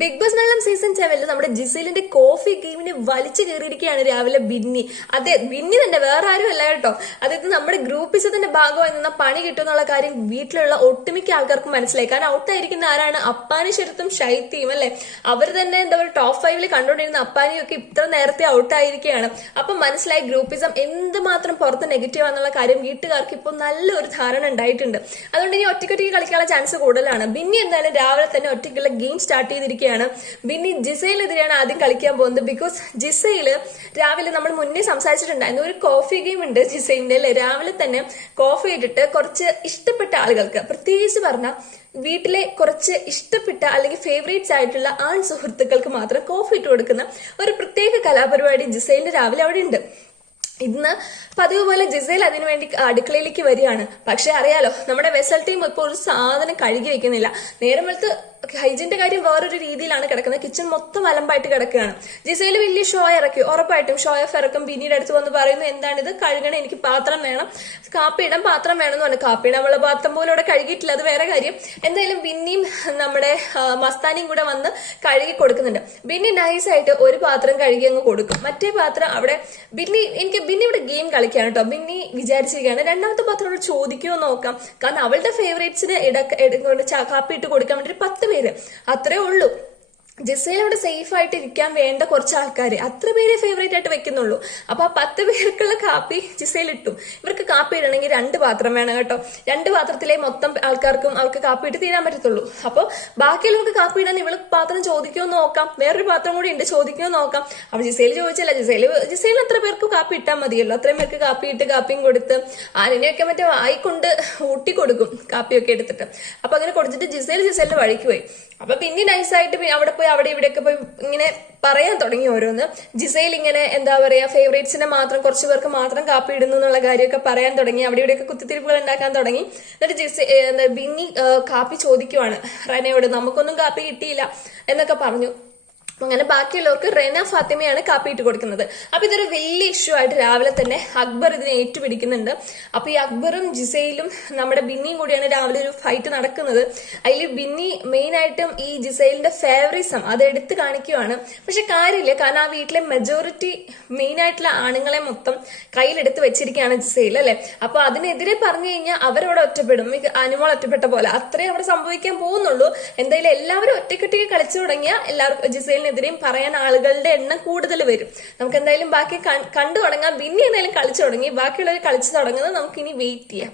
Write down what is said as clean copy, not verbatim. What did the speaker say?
Big boss Malayalam season 7 നമ്മുടെ ജിസേലിന്റെ coffee ഗെയിമിന് വലിച്ചു കയറിയിരിക്കുകയാണ് രാവിലെ ബിന്നി. അതെ, ബിന്നി തന്നെ, വേറെ ആരും അല്ല കേട്ടോ. അതായത് നമ്മുടെ ഗ്രൂപ്പിസത്തിന്റെ ഭാഗമായി നിന്ന പണി കിട്ടുമെന്നുള്ള കാര്യം വീട്ടിലുള്ള ഒട്ടുമിക്ക ആൾക്കാർക്ക് മനസ്സിലായി. കാരണം ഔട്ടായിരിക്കുന്ന ആരാണ്? അപ്പാനി ശരത്തും ഷൈത്തിയും അല്ലെ. അവർ തന്നെ എന്താ പറയുക, ടോപ്പ് 5 കണ്ടുകൊണ്ടിരുന്ന അപ്പാനിയൊക്കെ ഇത്ര നേരത്തെ ഔട്ടായിരിക്കുകയാണ്. അപ്പൊ മനസ്സിലായി ഗ്രൂപ്പിസം എന്തുമാത്രം പുറത്ത് നെഗറ്റീവ് ആണെന്നുള്ള കാര്യം വീട്ടുകാർക്ക് ഇപ്പോൾ നല്ലൊരു ധാരണ ഉണ്ടായിട്ടുണ്ട്. അതുകൊണ്ട് ഇനി ഒറ്റയ്ക്കൊറ്റയ്ക്ക് കളിക്കാനുള്ള ചാൻസ് കൂടുതലാണ്. ബിന്നി എന്തായാലും രാവിലെ തന്നെ ഒറ്റയ്ക്കുള്ള ഗെയിം സ്റ്റാർട്ട് ചെയ്തിരിക്കുകയാണ്. ബിന്നി ജിസയിലെതിരെയാണ് ആദ്യം കളിക്കാൻ പോകുന്നത്. ബിക്കോസ് ജിസയില് രാവിലെ നമ്മൾ മുന്നേ സംസാരിച്ചിട്ടുണ്ടായിരുന്നു, ഒരു കോഫി ഗെയിം ഉണ്ട് ജിസയിലിന്റെ അല്ലെ. രാവിലെ തന്നെ കോഫി ഇട്ടിട്ട് കുറച്ച് ഇഷ്ടപ്പെട്ട ആളുകൾക്ക്, പ്രത്യേകിച്ച് പറഞ്ഞാൽ വീട്ടിലെ കുറച്ച് ഇഷ്ടപ്പെട്ട അല്ലെങ്കിൽ ഫേവറേറ്റ്സ് ആയിട്ടുള്ള ആൺ സുഹൃത്തുക്കൾക്ക് മാത്രം കോഫി ഇട്ട് കൊടുക്കുന്ന ഒരു പ്രത്യേക കലാപരിപാടി ജിസയിലിന്റെ രാവിലെ അവിടെ ഉണ്ട്. ഇന്ന് പതിവ് പോലെ ജിസേൽ അതിനുവേണ്ടി അടുക്കളയിലേക്ക് വരികയാണ്. പക്ഷെ അറിയാലോ, നമ്മുടെ വെസൽ ടീം ഇപ്പോൾ ഒരു സാധനം കഴുകി വെക്കുന്നില്ല. നേരം വെളുത്ത് ഹൈജീന്റെ കാര്യം വേറൊരു രീതിയിലാണ് കിടക്കുന്നത്. കിച്ചൺ മൊത്തം അലമ്പായിട്ട് കിടക്കുകയാണ്. ജിസേല് വലിയ ഷോ ഇറക്കി, ഉറപ്പായിട്ടും ഷോ ഓഫ് ഇറക്കും. പിന്നീട് അടുത്ത് വന്ന് പറയുന്നു, എന്താണിത്, കഴുകണേ, എനിക്ക് പാത്രം വേണം, കാപ്പി ഇടാൻ പാത്രം വേണം എന്ന് പറഞ്ഞു. കാപ്പി ഇടാനുള്ള പാത്രം പോലും അവിടെ കഴുകിയിട്ടില്ല, അത് വേറെ കാര്യം. എന്തായാലും ബിന്നിയും നമ്മുടെ മസ്താനിയും കൂടെ വന്ന് കഴുകി കൊടുക്കുന്നുണ്ട്. ബിന്നി നൈസായിട്ട് ഒരു പാത്രം കഴുകി അങ്ങ് കൊടുക്കും, മറ്റേ പാത്രം അവിടെ ബിന്നി ഇവിടെ ഗെയിം കളിക്കാണ് കേട്ടോ. ബിന്നി വിചാരിച്ചിരിക്കുകയാണ് രണ്ടാമത്തെ പാത്രം അവിടെ ചോദിക്കുമോ നോക്കാം. കാരണം അവളുടെ ഫേവറേറ്റ്സിന് കാപ്പി ഇട്ട് കൊടുക്കാൻ വേണ്ടി 10 പേര് അത്രേ ഉള്ളൂ. ജിസേൽ അവിടെ സേഫ് ആയിട്ട് ഇരിക്കാൻ വേണ്ട കുറച്ച് ആൾക്കാർ, അത്ര പേരെ ഫേവറേറ്റ് ആയിട്ട് വെക്കുന്നുള്ളൂ. അപ്പൊ ആ 10 പേർക്കുള്ള കാപ്പി ജിസേൽ ഇട്ടു. ഇവർക്ക് കാപ്പി ഇടണമെങ്കിൽ 2 പാത്രം വേണം കേട്ടോ. 2 പാത്രത്തിലെ മൊത്തം ആൾക്കാർക്കും അവർക്ക് കാപ്പി ഇട്ട് തീരാൻ പറ്റത്തുള്ളൂ. അപ്പോൾ ബാക്കിയുള്ളവർക്ക് കാപ്പി ഇടാൻ ഇവള് പാത്രം ചോദിക്കുമോ നോക്കാം, വേറൊരു പാത്രം കൂടി ഉണ്ട്, ചോദിക്കുമോ നോക്കാം. അപ്പൊ ജിസേൽ ചോദിച്ചില്ല. ജിസേൽ അത്ര പേർക്ക് കാപ്പി ഇട്ടാൽ മതിയല്ലോ. അത്രയും പേർക്ക് കാപ്പി ഇട്ട് കാപ്പിയും കൊടുത്ത് ആരെയൊക്കെ മറ്റേ വായിക്കൊണ്ട് ഊട്ടി കൊടുക്കും കാപ്പിയൊക്കെ എടുത്തിട്ട്. അപ്പൊ അങ്ങനെ കൊടുത്തിട്ട് ജിസേലിന്റെ വഴിക്ക് പോയി. അപ്പൊ പിന്നെ നൈസായിട്ട് അവിടെ പോയി അവിടെ ഇവിടെയൊക്കെ പോയി ഇങ്ങനെ പറയാൻ തുടങ്ങി ഓരോന്ന്. ജിസേൽ ഇങ്ങനെ എന്താ പറയാ, ഫേവറേറ്റ്സിനെ മാത്രം, കുറച്ചു പേർക്ക് മാത്രം കാപ്പി ഇടുന്നു എന്നുള്ള കാര്യമൊക്കെ പറയാൻ തുടങ്ങി. അവിടെ ഇവിടെയൊക്കെ കുത്തിത്തിരിപ്പുകൾ ഉണ്ടാക്കാൻ തുടങ്ങി. എന്നിട്ട് ബിന്നി കാപ്പി ചോദിക്കുവാണ് റനയോട്, നമുക്കൊന്നും കാപ്പി കിട്ടിയില്ല എന്നൊക്കെ പറഞ്ഞു. അങ്ങനെ ബാക്കിയുള്ളവർക്ക് റെന ഫാത്തിമയാണ് കാപ്പി ഇട്ട് കൊടുക്കുന്നത്. അപ്പൊ ഇതൊരു വലിയ ഇഷ്യൂ ആയിട്ട് രാവിലെ തന്നെ അക്ബർ ഇതിനെ ഏറ്റുപിടിക്കുന്നുണ്ട്. അപ്പൊ ഈ അക്ബറും ജിസയിലും നമ്മുടെ ബിന്നിയും കൂടിയാണ് രാവിലെ ഒരു ഫൈറ്റ് നടക്കുന്നത്. അതിൽ ബിന്നി മെയിൻ ആയിട്ടും ഈ ജിസയിലിന്റെ ഫേവറിസം അത് എടുത്ത് കാണിക്കുവാണ്. പക്ഷെ കാര്യമില്ല, കാരണം ആ വീട്ടിലെ മെജോറിറ്റി മെയിൻ ആയിട്ടുള്ള ആണുങ്ങളെ മൊത്തം കയ്യിലെടുത്ത് വെച്ചിരിക്കുകയാണ് ജിസയിൽ അല്ലെ. അപ്പൊ അതിനെതിരെ പറഞ്ഞു കഴിഞ്ഞാൽ അവരവിടെ ഒറ്റപ്പെടും, അനുമോൾ ഒറ്റപ്പെട്ട പോലെ. അത്രേ അവിടെ സംഭവിക്കാൻ പോകുന്നുള്ളൂ. എന്തായാലും എല്ലാവരും ഒറ്റയ്ക്കൊറ്റയ്ക്ക് കളിച്ചു തുടങ്ങിയാൽ എല്ലാവർക്കും ജിസയിലിനെതിരെയും പറയാൻ ആളുകളുടെ എണ്ണം കൂടുതൽ വരും. നമുക്ക് എന്തായാലും ബാക്കി കണ്ടു തുടങ്ങാം. ബിന്നി എന്തായാലും കളിച്ചു തുടങ്ങി, ബാക്കിയുള്ളവർ കളിച്ചു തുടങ്ങുന്നത് നമുക്കിനി വെയിറ്റ് ചെയ്യാം.